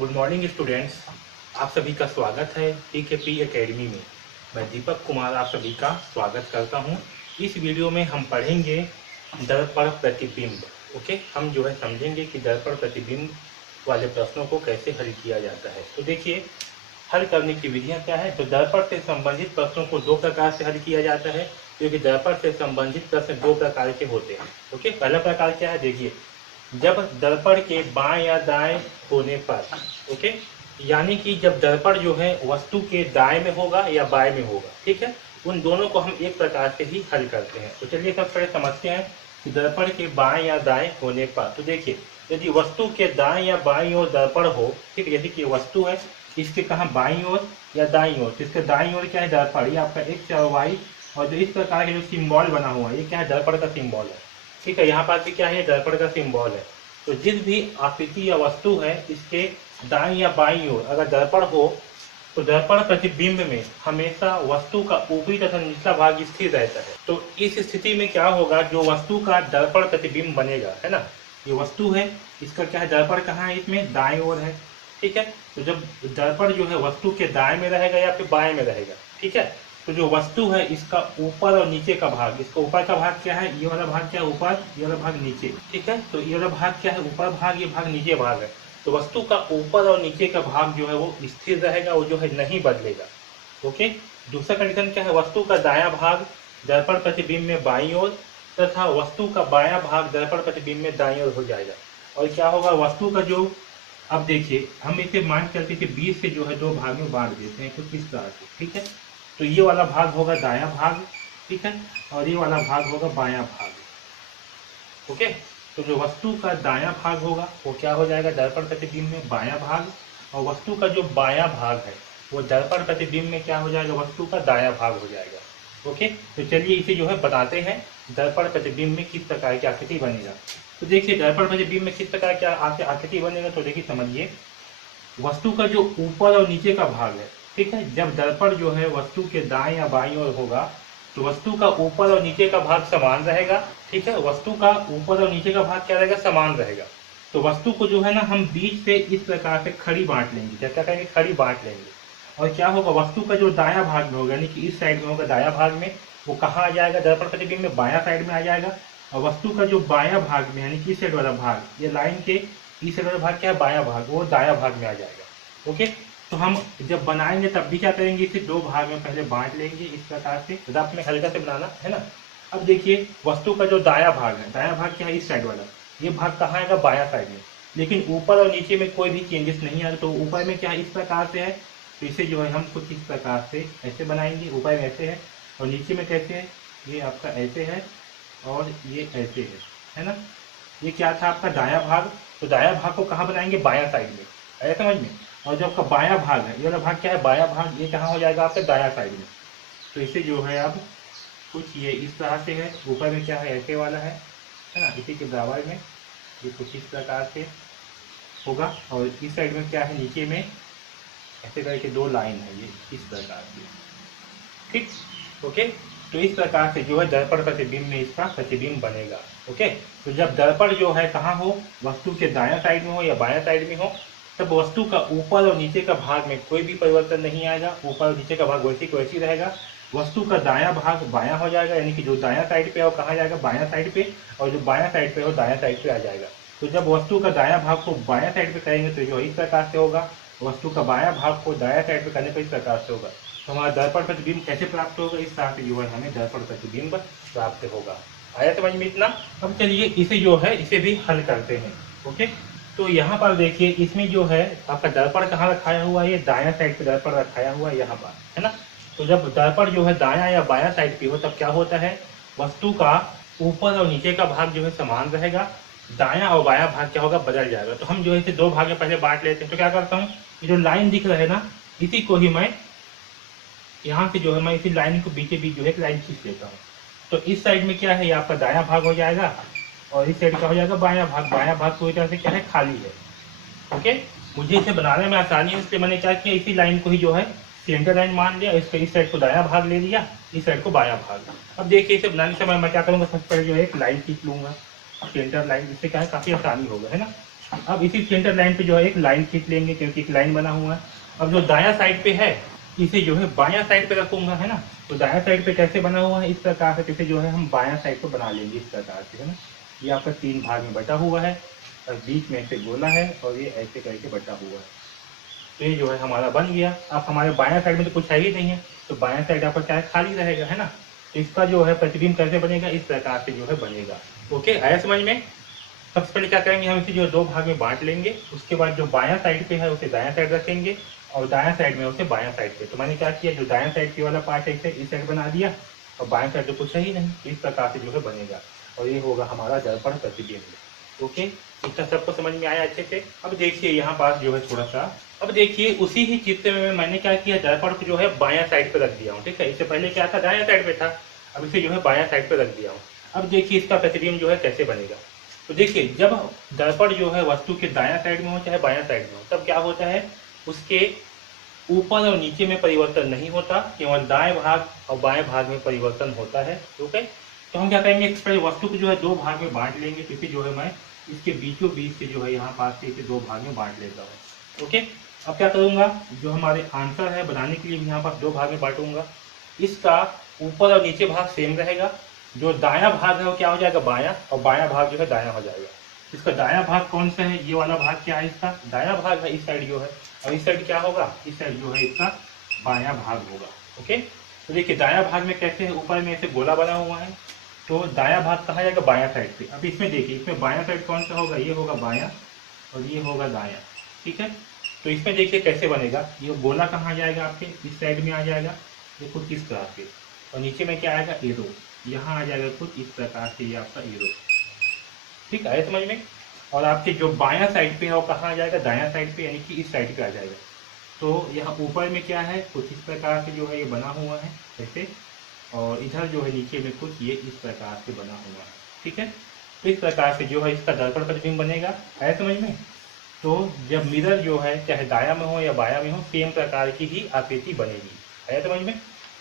Good morning students. आप सभी का स्वागत है पीकेपी एकेडमी में। मैं दीपक कुमार आप सभी का स्वागत करता हूं। इस वीडियो में हम पढ़ेंगे दर्पण प्रतिबिंब। ओके, हम जो है समझेंगे कि दर्पण प्रतिबिंब वाले प्रश्नों को कैसे हल किया जाता है। तो देखिए, हल करने की विधियां क्या है। तो दर्पण से संबंधित प्रश्नों को दो प्रकार से हल किया जाता है, क्योंकि दर्पण से संबंधित प्रश्न दो प्रकार के होते हैं। ओके, पहला प्रकार क्या है, देखिए, जब दर्पण के बाएं या दाएं होने पर, ओके, यानी कि जब दर्पण जो है वस्तु के दाएं में होगा या बाएं में होगा, ठीक है, उन दोनों को हम एक प्रकार से ही हल करते हैं। तो चलिए सबसे पहले समझते हैं कि दर्पण के बाएं या दाएं होने पर। तो देखिए, यदि वस्तु के दाएं या बाईं ओर दर्पण हो, ठीक है, जैसे कि वस्तु है, इसके कहाँ बाईं ओर या दाईं ओर, तो इसके दाईं ओर क्या है, दर्पण, ये आपका एक्स और वाई, और जो इस प्रकार के जो सिंबल बना हुआ है ये क्या है, दर्पण का सिंबल है। ठीक है, यहाँ पर भी क्या है, दर्पण का सिंबल है। तो जिस भी आकृति या वस्तु है, इसके दाईं या बाईं ओर अगर दर्पण हो, तो दर्पण प्रतिबिंब में हमेशा वस्तु का ऊपरी तथा निचला भाग स्थिर रहता है। तो इस स्थिति में क्या होगा, जो वस्तु का दर्पण प्रतिबिंब बनेगा, है ना, ये वस्तु है, इसका क्या है, दर्पण कहाँ है, इसमें दाएं ओर है। ठीक है, तो जब दर्पण जो है वस्तु के दाएं में रहेगा या फिर बाएं में रहेगा, ठीक है, तो जो वस्तु है इसका ऊपर और नीचे का भाग, इसका ऊपर का भाग क्या है, ये वाला भाग क्या है ऊपर, ये वाला भाग नीचे, ठीक है, तो ये वाला भाग क्या है ऊपर भाग, ये भाग नीचे भाग है। तो वस्तु का ऊपर और नीचे का भाग जो है वो स्थिर रहेगा, वो जो है नहीं बदलेगा। ओके, दूसरा कंडीशन क्या है, वस्तु का दायां भाग दर्पण प्रतिबिंब में बाईं ओर तथा वस्तु का बायां भाग दर्पण प्रतिबिंब में दाईं ओर हो जाएगा। और क्या होगा, वस्तु का जो, अब देखिए हम इसे मान चलते कि 20 से जो है दो भाग में बांट देते हैं, कुछ इस तरह से, ठीक है, तो ये वाला भाग होगा दायां भाग, ठीक है, और ये वाला भाग होगा बायां भाग। ओके, तो जो वस्तु का दायां भाग होगा वो क्या हो जाएगा, दर्पण प्रतिबिंब में बायां भाग, और वस्तु का जो बायां भाग है वो दर्पण प्रतिबिंब में क्या हो जाएगा, वस्तु का दायां भाग हो जाएगा। ओके, तो चलिए इसे जो है बताते हैं दर्पण प्रतिबिंब में किस प्रकार की आकृति बनेगा। तो देखिए, दर्पण प्रतिबिंब में किस प्रकार की आकृति बनेगा, तो देखिए समझिए, वस्तु का जो ऊपर और नीचे का भाग है, ठीक है, जब दर्पण जो है वस्तु के दाएं या बाईं ओर होगा, तो वस्तु का ऊपर और नीचे का भाग समान रहेगा। ठीक है, वस्तु का ऊपर और नीचे का भाग क्या रहेगा, समान रहेगा। तो वस्तु को जो है ना हम बीच से इस प्रकार से खड़ी बांट लेंगे, क्या क्या कहेंगे, खड़ी बांट लेंगे। और क्या होगा, वस्तु का जो दायां भाग में होगा, यानी कि इस साइड में होगा दायां भाग में, वो कहाँ आ जाएगा, दर्पण प्रतिबिंब में बायां साइड में आ जाएगा। और वस्तु का जो बायां भाग में, यानी कि इस साइड वाला भाग, ये लाइन के इस साइड वाला भाग क्या है, बायां भाग, वो दायां भाग में आ जाएगा। ओके, तो हम जब बनाएंगे तब भी क्या करेंगे, इसे दो भाग में पहले बांट लेंगे इस प्रकार से, रफ में हल्का से बनाना है ना। अब देखिए, वस्तु का जो दायां भाग है, दायां भाग क्या है, इस साइड वाला, ये भाग कहाँ आएगा, बायां साइड में, लेकिन ऊपर और नीचे में कोई भी चेंजेस नहीं आएगा। तो ऊपर में क्या है, इस प्रकार से है, तो इसे जो है हम कुछ इस प्रकार से ऐसे बनाएंगे, ऊपर में ऐसे है और नीचे में कैसे है, ये आपका ऐसे है और ये ऐसे है ना। ये क्या था आपका दायां भाग, तो दायां भाग को कहाँ बनाएंगे, बायां साइड में, आया समझ में। और जो आपका बायां भाग है, ये वाला भाग क्या है, बायां भाग, ये कहाँ हो जाएगा आपका दायां साइड में। तो इसे जो है अब कुछ ये इस तरह से है, ऊपर में क्या है, ऐसे वाला है ना, इसी के बराबर में ये कुछ इस प्रकार से होगा। और इस साइड में क्या है, नीचे में ऐसे करके दो लाइन है, ये इस प्रकार से, ठीक। ओके, तो इस प्रकार से जो है दर्पण प्रतिबिंब में इसका प्रतिबिंब बनेगा। ओके, तो जब दर्पण जो है कहाँ हो, वस्तु के दायां साइड में हो या बायां साइड में हो, तब वस्तु का ऊपर और नीचे का भाग में कोई भी परिवर्तन नहीं आएगा, ऊपर और नीचे का भाग वैसे को वैसे रहेगा। वस्तु का दायां भाग बायां हो जाएगा, यानी कि जो दायां साइड पे है वो कहाँ जाएगा, बायां साइड पे, और जो बायां साइड पे हो दायां साइड पे आ जाएगा। तो जब वस्तु का दायां भाग को बायां साइड पे करेंगे तो जो इस प्रकार से होगा, वस्तु का बायां भाग को दायां साइड पे करने पर इस प्रकार से होगा। तो हमारा दर्पण प्रतिबिंब कैसे प्राप्त होगा, इस तरह से जो है हमें दर्पण प्रतिबिंब प्राप्त होगा। आया समझ में इतना। अब चलिए इसे जो है इसे भी हल करते हैं। ओके, तो यहाँ पर देखिए, इसमें जो है आपका दर्पण कहाँ रखाया हुआ है, ये दायां साइड पे दर्पण रखाया हुआ है यहाँ पर, है ना। तो जब दर्पण जो है दायां या बायां साइड पे हो, तब क्या होता है, वस्तु का ऊपर और नीचे का भाग जो है समान रहेगा, दायां और बायां भाग क्या होगा, बदल जाएगा। तो हम जो है इसे दो भाग में पहले बांट लेते हैं। तो क्या करता हूँ, ये जो लाइन दिख रहा है ना, इसी को ही मैं यहाँ से जो है मैं इसी लाइन को बीचे बीच जो है एक लाइन खींच लेता हूँ। तो इस साइड में क्या है, ये आपका दायां भाग हो जाएगा, और इस साइड का हो जाएगा बायां भाग। बायां भाग पूरी तरह से क्या है, खाली है। ओके, मुझे इसे बनाने में आसानी है, इसलिए मैंने क्या किया, इसी लाइन को ही जो है सेंटर लाइन मान लिया, इसके इस साइड को दायां भाग ले लिया, इस साइड को बायां भाग। अब देखिए, इसे बनाने समय मैं क्या करूँगा, सबसे पहले जो है एक लाइन खींच लूंगा, सेंटर लाइन, इससे क्या है काफ़ी आसानी होगा, है ना। अब इसी सेंटर लाइन पे जो है एक लाइन खींच लेंगे, क्योंकि एक लाइन बना हुआ है। अब जो दाया साइड पे है इसे जो है बायां साइड पे रखूंगा, है ना। तो दाया साइड पे कैसे बना हुआ है, इस प्रकार से, जैसे जो है हम बायां साइड पे बना लेंगे इस प्रकार से, है ना। ये आपका 3 भाग में बटा हुआ है और बीच में ऐसे गोला है और ये ऐसे करके बटा हुआ है। तो ये जो है हमारा बन गया। अब हमारे बायां साइड में तो कुछ है ही नहीं है, तो बायां साइड आपका क्या है, खाली रहेगा, है ना। तो इसका जो है प्रतिबिंब कैसे बनेगा, इस प्रकार से जो है बनेगा। ओके, आया समझ में। सबसे पहले क्या करेंगे, हम इसे जो 2 भाग में बांट लेंगे। उसके बाद जो बायां साइड पे है उसे दायां साइड रखेंगे और दायां साइड में उसे बायां साइड पे। तो मैंने क्या किया, जो दायां साइड पे वाला पार्ट है इसे इस साइड बना दिया और बायां साइड तो कुछ है ही नहीं, इस प्रकार से जो है बनेगा और ये होगा हमारा दर्पण प्रतिबिंब। ओके, इतना सबको समझ में आया अच्छे से। अब देखिए यहाँ पास जो है थोड़ा सा, अब देखिए उसी ही चित्र में मैंने क्या किया, दर्पण को जो है बायां साइड पे रख दिया हूँ। ठीक है, इससे पहले क्या था, दायां साइड पे था, अब इसे जो है बायां साइड पे रख दिया हूँ। अब देखिए इसका प्रतिबिंब जो है कैसे बनेगा। तो देखिए जब दर्पण जो है वस्तु के दायां साइड में हो चाहे बायां साइड में हो, तब क्या होता है, उसके ऊपर और नीचे में परिवर्तन नहीं होता, केवल दाएं भाग और बाएं भाग में परिवर्तन होता है। ओके, तो हम क्या करेंगे, इस पर वस्तु को जो है 2 भाग में बांट लेंगे, क्योंकि जो है मैं इसके बीचों बीच से जो है यहाँ पास से इसे 2 भाग में बांट लेता हूँ। ओके, अब क्या करूँगा, जो हमारे आंसर है बनाने के लिए यहाँ पास 2 भाग में बांटूंगा। इसका ऊपर और नीचे भाग सेम रहेगा, जो दायां भाग है वो क्या हो जाएगा, बायां, और बायां भाग जो है दायां हो जाएगा। इसका दायां भाग कौन सा है, ये वाला भाग क्या है, इसका दायां भाग है, इस साइड जो है। और इस साइड क्या होगा, इस साइड जो है इसका बायां भाग होगा। ओके, तो देखिए दायां भाग में कैसे है, ऊपर में ऐसे गोला बना हुआ है, तो दायां भाग कहा जाएगा, बायां साइड पे। अब इसमें देखिए, इसमें बायां साइड कौन सा होगा, ये होगा बायां और ये होगा दायां। ठीक है, तो इसमें देखिए कैसे बनेगा, ये गोला कहाँ जाएगा, आपके इस साइड में आ जाएगा, देखो किस तरह से, और नीचे में क्या आएगा, एरो, यहाँ आ जाएगा कुछ इस प्रकार से, ये आपका एरो। ठीक है समझ में। और आपके जो बायां साइड पे है वो कहाँ आ जाएगा, दायां साइड पे, यानी कि इस साइड पे आ जाएगा। तो यहाँ ऊपर में क्या है, कुछ इस प्रकार से जो है ये बना हुआ है ऐसे, और इधर जो है नीचे में कुछ ये इस प्रकार से बना हुआ है। ठीक है, तो इस प्रकार से जो है इसका दर्पण प्रतिबिंब बनेगा, है समझ में। तो जब मिरर जो है चाहे दाया में हो या बाया में हो, सेम प्रकार की ही आकृति बनेगी, है समझ में।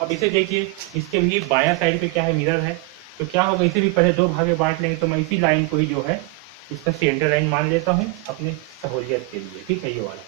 अब इसे देखिए, इसके भी बायां साइड पे क्या है, मिरर है, तो क्या होगा, इसे भी पहले 2 भाग में बांट लेंगे। तो मैं इसी लाइन को ही जो है इसका सेंटर लाइन मान लेता हूँ अपने सहूलियत के लिए। ठीक है, ये वाला।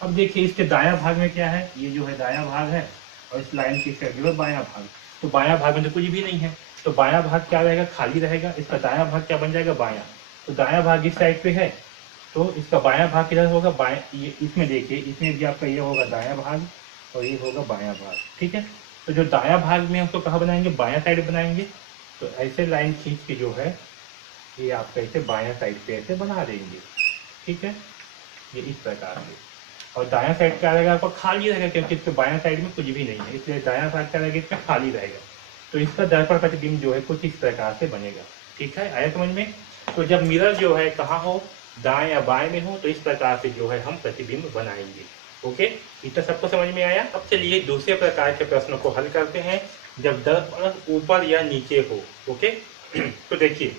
अब देखिए इसके दायां भाग में क्या है, ये जो है दायां भाग है, और इस लाइन की साइड जो है बायां भाग। तो बायां भाग में तो कुछ भी नहीं है, तो बायां भाग क्या रहेगा, खाली रहेगा। इसका दायां भाग क्या बन जाएगा, बायां। तो दायां भाग इस साइड पे है, तो इसका बायां भाग किधर होगा, बायां। ये इसमें देखिए, इसमें भी आपका ये होगा दायां भाग और ये होगा बायां भाग। ठीक है, तो जो दायां भाग में उसको कहाँ बनाएंगे, बायां साइड बनाएंगे। तो ऐसे लाइन खींच के जो है ये आपका ऐसे बायां साइड पे ऐसे बना देंगे। ठीक है, ये इस प्रकार से। और दायां साइड क्या रहेगा, आपको खाली रहेगा, क्योंकि इसके बायां साइड में कुछ भी नहीं है, इसलिए दायां साइड क्या रहेगा, इसका खाली रहेगा। तो इसका दर्पण प्रतिबिंब जो है कुछ इस प्रकार से बनेगा। ठीक है, आया समझ में। तो जब मिरर जो है कहाँ हो, दाएं या बाएं में हो, तो इस प्रकार से जो है हम प्रतिबिंब बनाएंगे। ओके, इतना सबको समझ में आया। अब चलिए दूसरे प्रकार के प्रश्नों को हल करते हैं, जब दर्पण ऊपर या नीचे हो। ओके, तो देखिए,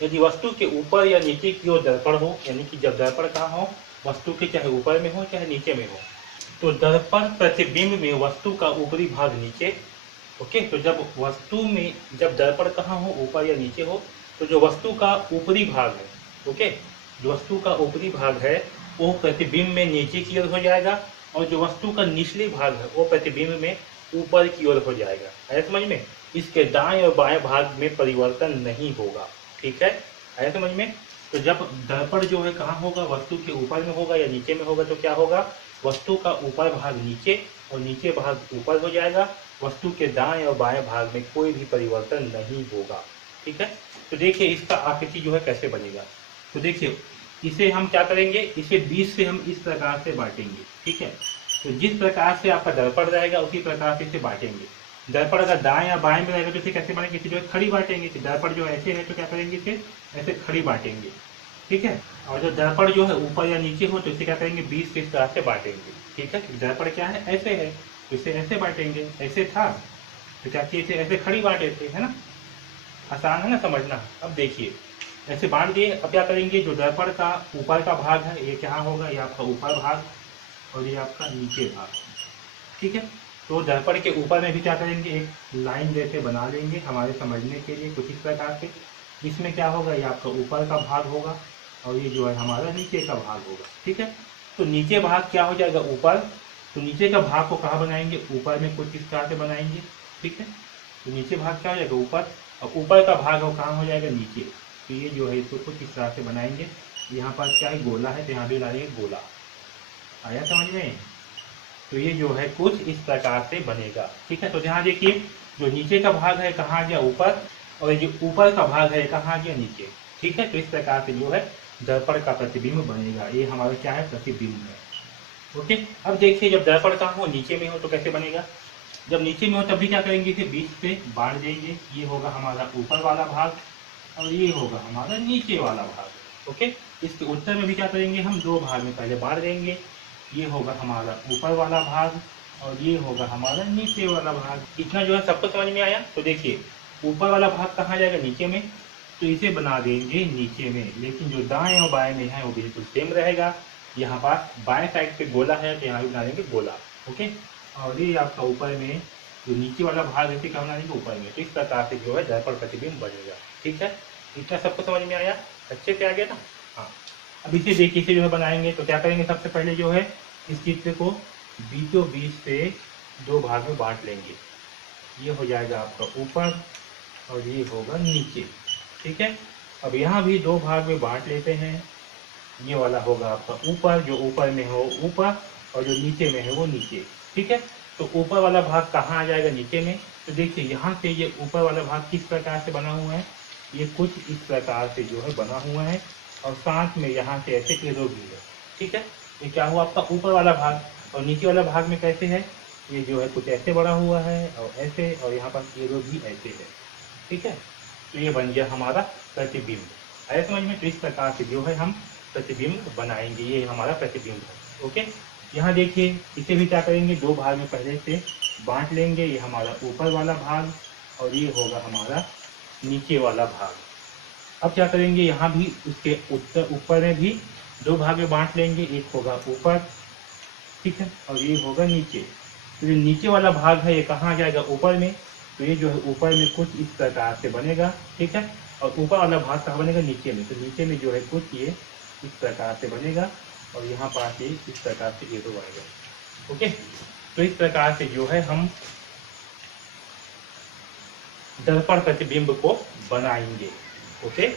यदि वस्तु के ऊपर या नीचे की ओर दर्पण हो, यानी कि जब दर्पण कहाँ हो, वस्तु के चाहे ऊपर में हो चाहे नीचे में हो, तो दर्पण प्रतिबिंब में वस्तु का ऊपरी भाग नीचे। ओके, तो जब वस्तु में जब दर्पण कहाँ हो, ऊपर या नीचे हो, तो जो वस्तु का ऊपरी भाग है, ओके, जो वस्तु का ऊपरी भाग है वो प्रतिबिंब में नीचे की ओर हो जाएगा, और जो वस्तु का निचली भाग है वो प्रतिबिंब में ऊपर की ओर हो जाएगा। है समझ में। इसके दाएं और बाएं भाग में परिवर्तन नहीं होगा। ठीक है, है समझ में। तो जब दर्पण जो है कहाँ होगा, वस्तु के ऊपर में होगा या नीचे में होगा, तो क्या होगा, वस्तु का ऊपर भाग नीचे और नीचे भाग ऊपर हो जाएगा। वस्तु के दाएं और बाएं भाग में कोई भी परिवर्तन नहीं होगा। ठीक है, तो देखिए इसका आकृति जो है कैसे बनेगा। तो देखिए इसे हम क्या करेंगे, इसे 20 से हम इस प्रकार से बांटेंगे। ठीक है, तो जिस प्रकार से आपका दर्पण रहेगा उसी प्रकार से इसे बांटेंगे। दर्पण अगर दाएं या बाएं में रहेगा तो इसे कैसे बांटेंगे, इसे जो है खड़ी बांटेंगे। दर्पण जो ऐसे है तो क्या करेंगे, इसे ऐसे खड़ी बांटेंगे। ठीक है, और जो दर्पण जो है ऊपर या नीचे हो तो इसे क्या करेंगे, 20 के इस तरह से बांटेंगे। ठीक है, दर्पण क्या है, ऐसे है तो इसे ऐसे बांटेंगे। ऐसे था तो क्या किए थे, ऐसे खड़ी बांटे थे, है ना। आसान है ना समझना। अब देखिए ऐसे बांट दिए। अब क्या करेंगे, जो दर्पण का ऊपर का भाग है ये क्या होगा, ये आपका ऊपर भाग और ये आपका नीचे भाग। ठीक है, तो दर्पण के ऊपर में भी क्या करेंगे, एक लाइन जैसे बना लेंगे हमारे समझने के लिए कुछ इस प्रकार से। इसमें क्या होगा, ये आपका ऊपर का भाग होगा और ये जो है हमारा नीचे का भाग होगा। ठीक है, तो नीचे भाग क्या हो जाएगा ऊपर, तो नीचे का भाग को कहाँ बनाएंगे, ऊपर में कुछ इस तरह से बनाएंगे। ठीक है, तो नीचे भाग क्या हो जाएगा ऊपर, और ऊपर का भाग वो कहाँ हो जाएगा नीचे। तो ये जो है इसको कुछ इस तरह से बनाएंगे। यहाँ पर क्या है गोला है, तो यहाँ भी डालेंगे गोला। आया समझ में। तो ये जो है कुछ इस प्रकार से बनेगा। ठीक है, तो यहाँ देखिए जो नीचे का भाग है कहाँ गया ऊपर, और जो ऊपर का भाग है कहाँ गया नीचे। ठीक है, तो इस प्रकार से जो है दर्पण का प्रतिबिंब बनेगा। ये हमारा क्या है, प्रतिबिंब है। ओके, अब देखिए जब दर्पण कहाँ हो, नीचे में हो, तो कैसे बनेगा। जब नीचे में हो तब भी क्या करेंगे, इसे बीच से बांट देंगे। ये होगा हमारा ऊपर वाला भाग और ये होगा हमारा नीचे वाला भाग। ओके, इसके उत्तर में भी क्या करेंगे, हम दो भाग में पहले बांट देंगे। ये होगा हमारा ऊपर वाला भाग और ये होगा हमारा नीचे वाला भाग। इतना जो है सबको समझ में आया। तो देखिए ऊपर वाला भाग कहाँ जाएगा, नीचे में, तो इसे बना देंगे नीचे में। लेकिन जो दाएं और बाएं में है वो बिल्कुल सेम रहेगा। यहाँ पास बाएं साइड पे गोला है तो यहाँ भी बना देंगे गोला। ओके, और ये आपका ऊपर में जो नीचे वाला भाग है क्या बना देंगे ऊपर में। तो इस प्रकार से जो है दर्पण प्रतिबिंब बनेगा। ठीक है, इतना सबको समझ में आया, अच्छे से आ गया ना। हाँ, अब इसे देखिए, इसे जो है बनाएंगे तो क्या करेंगे, सबसे पहले जो है इस चित्र को बीचों बीच से दो भाग में बांट लेंगे। ये हो जाएगा आपका ऊपर और ये होगा नीचे। ठीक है, अब यहाँ भी दो भाग में बांट लेते हैं। ये वाला होगा आपका ऊपर, जो ऊपर में हो ऊपर और जो नीचे में है वो नीचे। ठीक है, तो ऊपर वाला भाग कहाँ आ जाएगा, नीचे में। तो देखिए यहाँ से ये ऊपर वाला भाग किस प्रकार से बना हुआ है, ये कुछ इस प्रकार से जो है बना हुआ है और साथ में यहाँ से ऐसे एरो भी है। ठीक है, ये क्या हुआ आपका ऊपर वाला भाग, और नीचे वाला भाग में कैसे है, ये जो है कुछ ऐसे बना हुआ है और ऐसे, और यहाँ पर एरो भी ऐसे है। ठीक है, तो ये बन गया हमारा प्रतिबिंब। आया समझ में। तो इस प्रकार से जो है हम प्रतिबिंब बनाएंगे, ये हमारा प्रतिबिंब है। ओके, यहाँ देखिए इसे भी क्या करेंगे, दो भाग में पहले से बांट लेंगे। ये हमारा ऊपर वाला भाग और ये होगा हमारा नीचे वाला भाग। अब क्या करेंगे, यहाँ भी उसके ऊपर में भी दो भाग में बांट लेंगे। एक होगा ऊपर, ठीक है, और ये होगा नीचे। तो जो नीचे वाला भाग है ये कहाँ जाएगा, ऊपर में। तो ये जो है ऊपर में कुछ इस प्रकार से बनेगा। ठीक है, और ऊपर वाला भाग कहाँ बनेगा, नीचे में। तो नीचे में जो है कुछ ये इस प्रकार से बनेगा और यहाँ पास ये इस प्रकार से ये तो बनेगा। ओके, तो इस प्रकार से जो है हम दर्पण प्रतिबिंब को बनाएंगे। ओके।